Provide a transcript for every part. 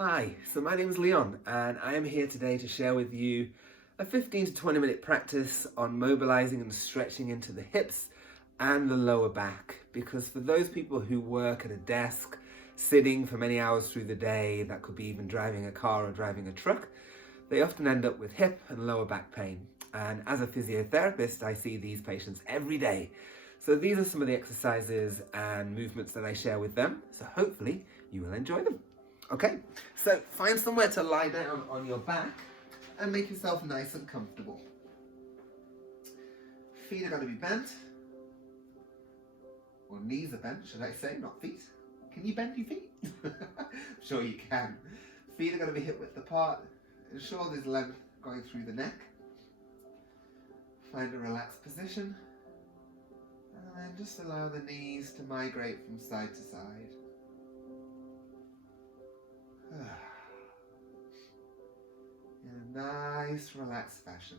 Hi, so my name is Leon and I am here today to share with you a 15 to 20 minute practice on mobilizing and stretching into the hips and the lower back, because for those people who work at a desk, sitting for many hours through the day, that could be even driving a car or driving a truck, they often end up with hip and lower back pain. And as a physiotherapist, I see these patients every day. So these are some of the exercises and movements that I share with them. So hopefully you will enjoy them. Okay, so find somewhere to lie down on your back and make yourself nice and comfortable. Feet are going to be bent, or knees are bent, should I say, not feet. Can you bend your feet? Sure you can. Feet are going to be hip width apart. Ensure there's length going through the neck. Find a relaxed position, and then just allow the knees to migrate from side to side. In a nice, relaxed fashion.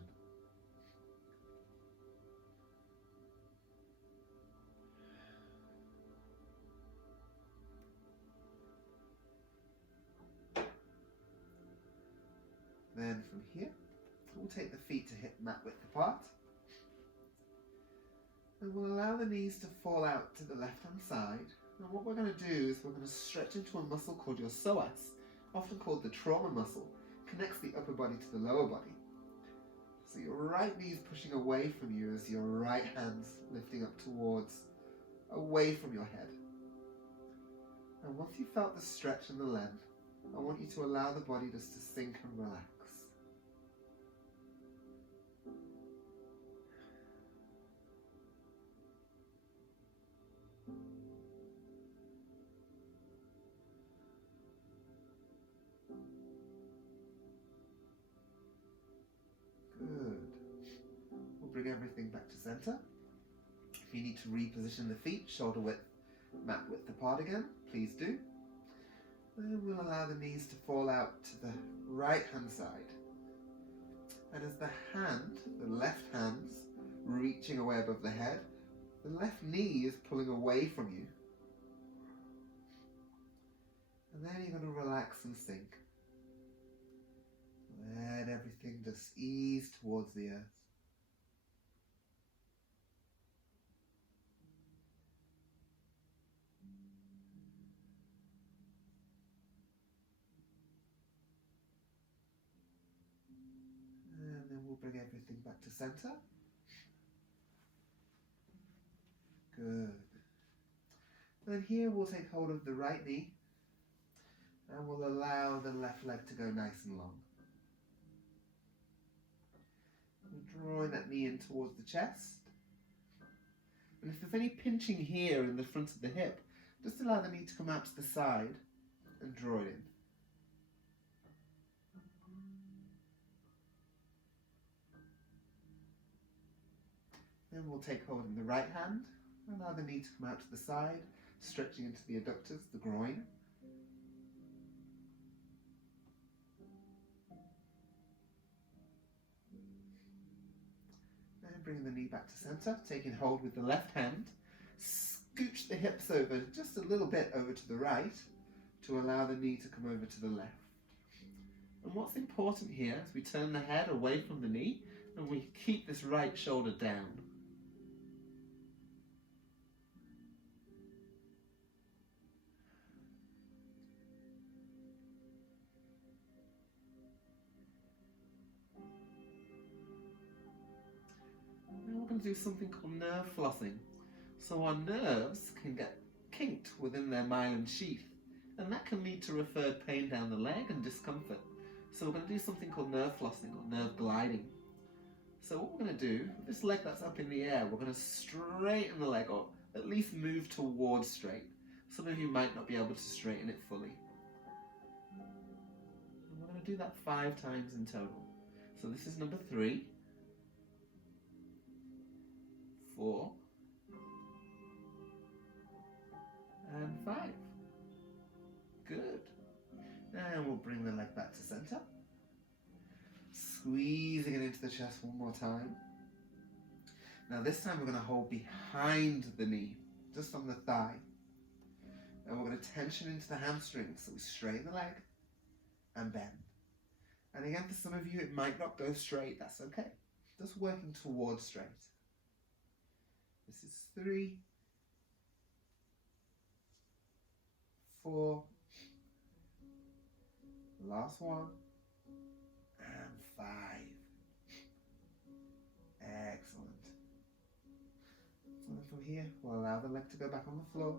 Then from here, we'll take the feet to hip mat width apart. And we'll allow the knees to fall out to the left-hand side. And what we're going to do is we're going to stretch into a muscle called your psoas, often called the trauma muscle. It connects the upper body to the lower body. So your right knee is pushing away from you as your right hand's lifting up towards, away from your head. And once you've felt the stretch and the length, I want you to allow the body just to sink and relax. Good. We'll bring everything back to center. If you need to reposition the feet, shoulder width, mat width apart again, please do. Then we'll allow the knees to fall out to the right hand side. And as the left hand's reaching away above the head, the left knee is pulling away from you. And then you're going to relax and sink. Let everything just ease towards the earth. And then we'll bring everything back to center. Good. And then here we'll take hold of the right knee and we'll allow the left leg to go nice and long. We're drawing that knee in towards the chest. And if there's any pinching here in the front of the hip, just allow the knee to come out to the side and draw it in. Then we'll take hold in the right hand, allow the knee to come out to the side, stretching into the adductors, the groin. And bringing the knee back to center, taking hold with the left hand, scooch the hips over just a little bit over to the right to allow the knee to come over to the left. And what's important here is we turn the head away from the knee and we keep this right shoulder down. Now we're going to do something called nerve flossing. So our nerves can get kinked within their myelin sheath, and that can lead to referred pain down the leg and discomfort. So we're going to do something called nerve flossing or nerve gliding. So what we're going to do, with this leg that's up in the air, we're going to straighten the leg or at least move towards straight. Some of you might not be able to straighten it fully. And we're going to do that 5 times in total. So this is number 3, 4, and 5. Good. And we'll bring the leg back to center. Squeezing it into the chest one more time. Now this time we're going to hold behind the knee, just on the thigh. And we're going to tension into the hamstrings, so we straighten the leg. and bend. And again, for some of you, it might not go straight. That's okay. Just working towards straight. This is 3, 4, last one, and 5. Excellent. So then from here, we'll allow the leg to go back on the floor.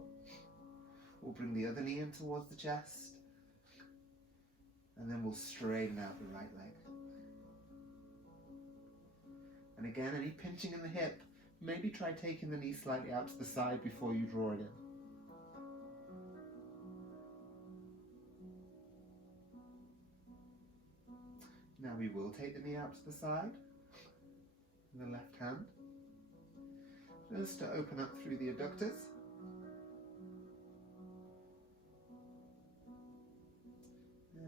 We'll bring the other knee in towards the chest. And then we'll straighten out the right leg. And again, any pinching in the hip, maybe try taking the knee slightly out to the side before you draw it in. Now we will take the knee out to the side, in the left hand, just to open up through the adductors.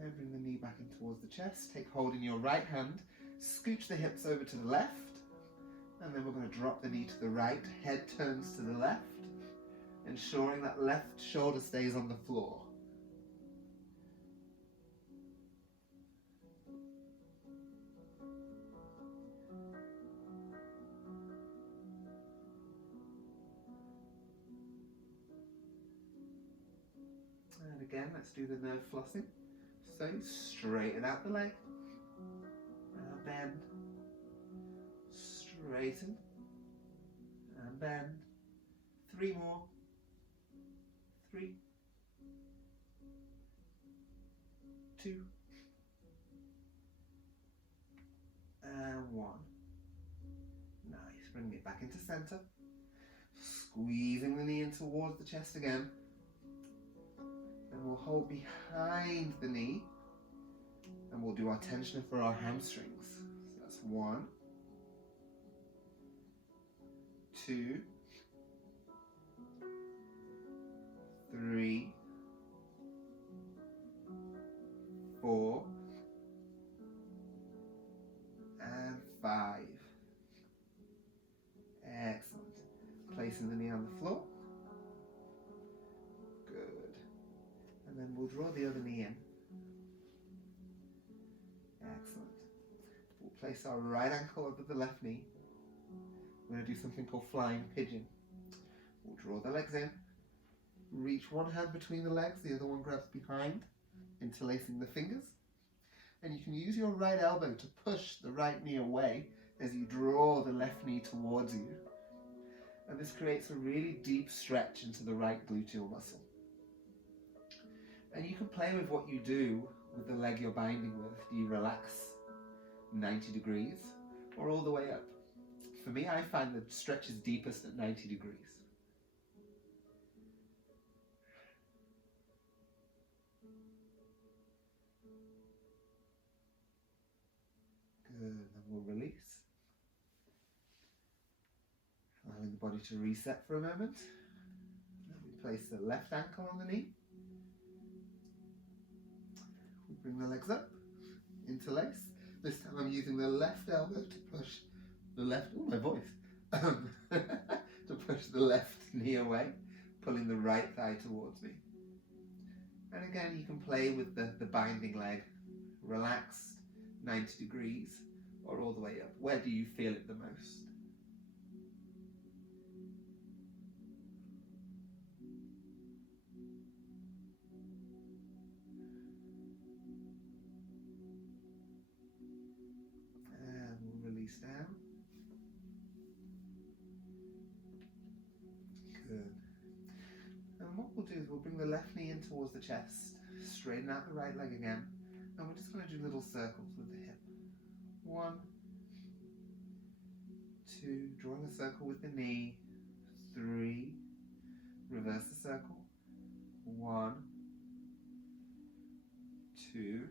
And bring the knee back in towards the chest. Take hold in your right hand, scooch the hips over to the left, and then we're going to drop the knee to the right, head turns to the left, ensuring that left shoulder stays on the floor. And again, let's do the nerve flossing. So straighten out the leg, and bend, straighten, and bend. 3 more, 3, 2, and 1. Nice, bring it back into center, squeezing the knee in towards the chest again. And we'll hold behind the knee, and we'll do our tensioner for our hamstrings. So that's 1, 2, 3, 4, and 5. Excellent. Placing the knee on the floor. Good. And then we'll draw the other knee in. Excellent. We'll place our right ankle over the left knee. We're going to do something called flying pigeon. We'll draw the legs in. Reach one hand between the legs, the other one grabs behind, interlacing the fingers. And you can use your right elbow to push the right knee away as you draw the left knee towards you. And this creates a really deep stretch into the right gluteal muscle. And you can play with what you do with the leg you're binding with. Do you relax 90 degrees or all the way up? For me, I find the stretch is deepest at 90 degrees. Good, then we'll release. Allowing the body to reset for a moment. Then we place the left ankle on the knee. We bring the legs up, interlace. This time I'm using the left elbow to push the left, oh my voice, to push the left knee away, pulling the right thigh towards me. And again, you can play with the binding leg, relaxed, 90 degrees, or all the way up. Where do you feel it the most? And we'll release down. Good. And what we'll do is we'll bring the left knee in towards the chest, straighten out the right leg again, and we're just going to do little circles with the hip. 1, 2, drawing a circle with the knee. 3, reverse the circle. 1, 2,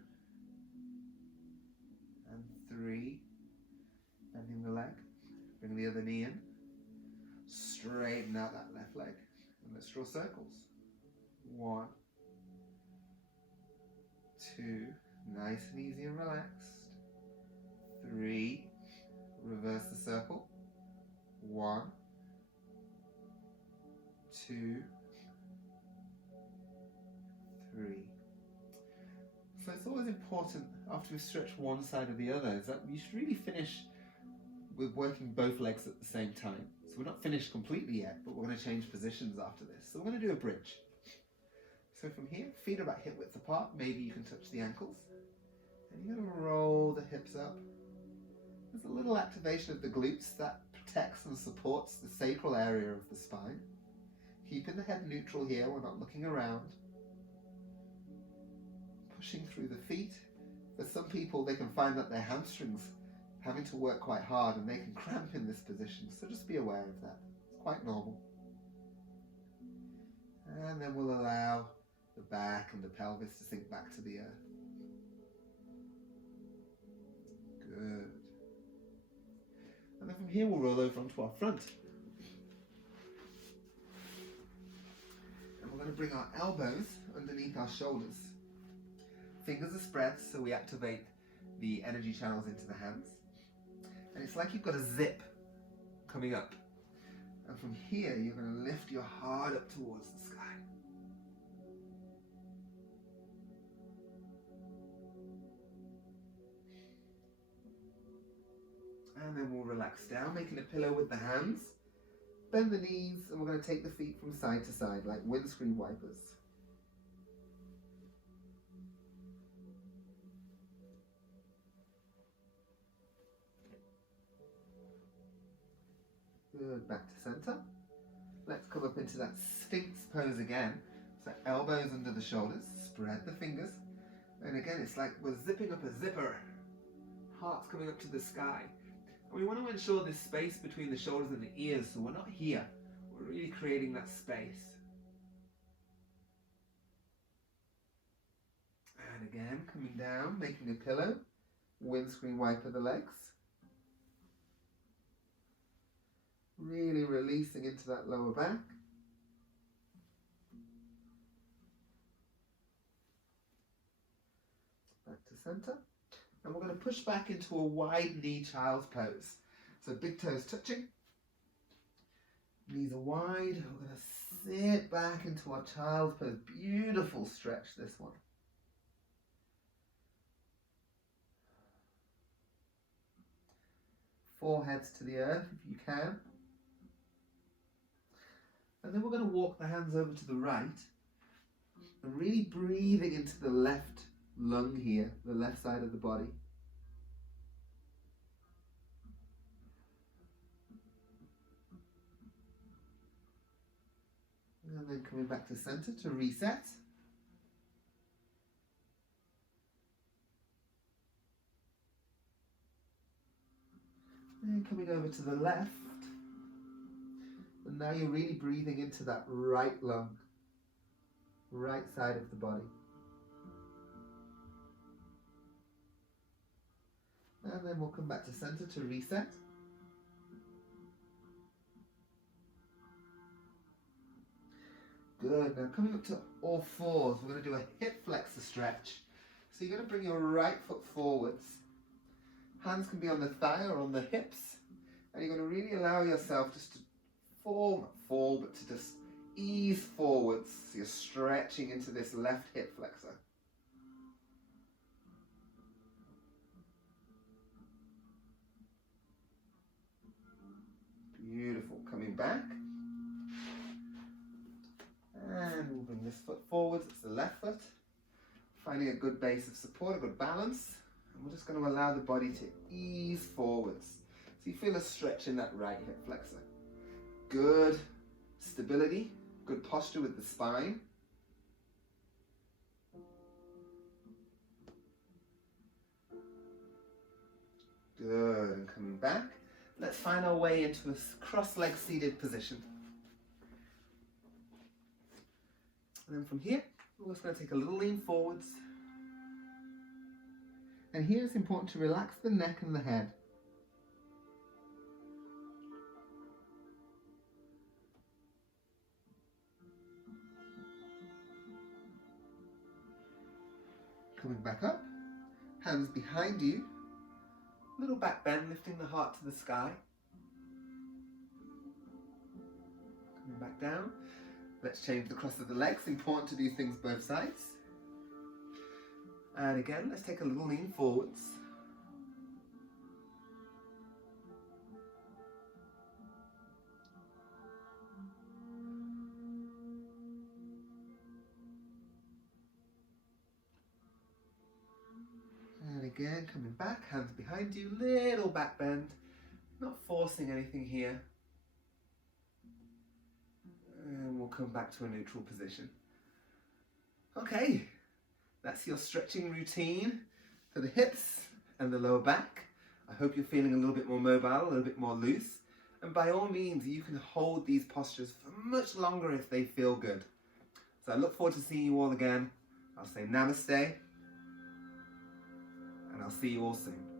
and 3. Bending the leg. Bring the other knee in. Straighten out that left leg. And let's draw circles. 1, 2, nice and easy and relaxed. 3, reverse the circle. 1, 2, 3. So it's always important after we stretch one side or the other is that we should really finish with working both legs at the same time. So we're not finished completely yet, but we're going to change positions after this. So we're going to do a bridge. So from here, feet are about hip width apart. Maybe you can touch the ankles. And you're going to roll the hips up. There's a little activation of the glutes that protects and supports the sacral area of the spine. Keeping the head neutral here, we're not looking around. Pushing through the feet. For some people, they can find that their hamstrings having to work quite hard and they can cramp in this position, so just be aware of that. It's quite normal. And then we'll allow the back and the pelvis to sink back to the earth. Good. And then from here we'll roll over onto our front. And we're going to bring our elbows underneath our shoulders. Fingers are spread so we activate the energy channels into the hands. And it's like you've got a zip coming up. And from here, you're going to lift your heart up towards the sky. And then we'll relax down, making a pillow with the hands. Bend the knees, and we're going to take the feet from side to side, like windscreen wipers. Good, back to center. Let's come up into that Sphinx pose again. So elbows under the shoulders, spread the fingers. And again, it's like we're zipping up a zipper. Heart's coming up to the sky. And we want to ensure this space between the shoulders and the ears, so we're not here. We're really creating that space. And again, coming down, making a pillow. Windscreen wiper the legs. Really releasing into that lower back. Back to center. And we're going to push back into a wide knee child's pose. So big toes touching. Knees are wide. We're going to sit back into our child's pose. Beautiful stretch, this one. Foreheads to the earth if you can. And then we're going to walk the hands over to the right and really breathing into the left lung here, the left side of the body. And then coming back to center to reset. And coming over to the left. And now you're really breathing into that right lung, right side of the body. And then we'll come back to center to reset. Good. Now coming up to all fours, we're going to do a hip flexor stretch. So you're going to bring your right foot forwards. Hands can be on the thigh or on the hips. And you're going to really allow yourself just to fall, but to just ease forwards. So you're stretching into this left hip flexor. Beautiful. Coming back. And we'll bring this foot forwards. It's the left foot. Finding a good base of support, a good balance. And we're just going to allow the body to ease forwards. So you feel a stretch in that right hip flexor. Good stability, good posture with the spine. Good, and coming back. Let's find our way into a cross-leg seated position. And then from here, we're just going to take a little lean forwards. And here it's important to relax the neck and the head. Coming back up, hands behind you, little back bend, lifting the heart to the sky. Coming back down, let's change the cross of the legs, important to do things both sides. And again, let's take a little lean forwards. And again, coming back, hands behind you, little back bend, not forcing anything here. And we'll come back to a neutral position. Okay, that's your stretching routine for the hips and the lower back. I hope you're feeling a little bit more mobile, a little bit more loose. And by all means, you can hold these postures for much longer if they feel good. So I look forward to seeing you all again. I'll say namaste, and I'll see you all soon.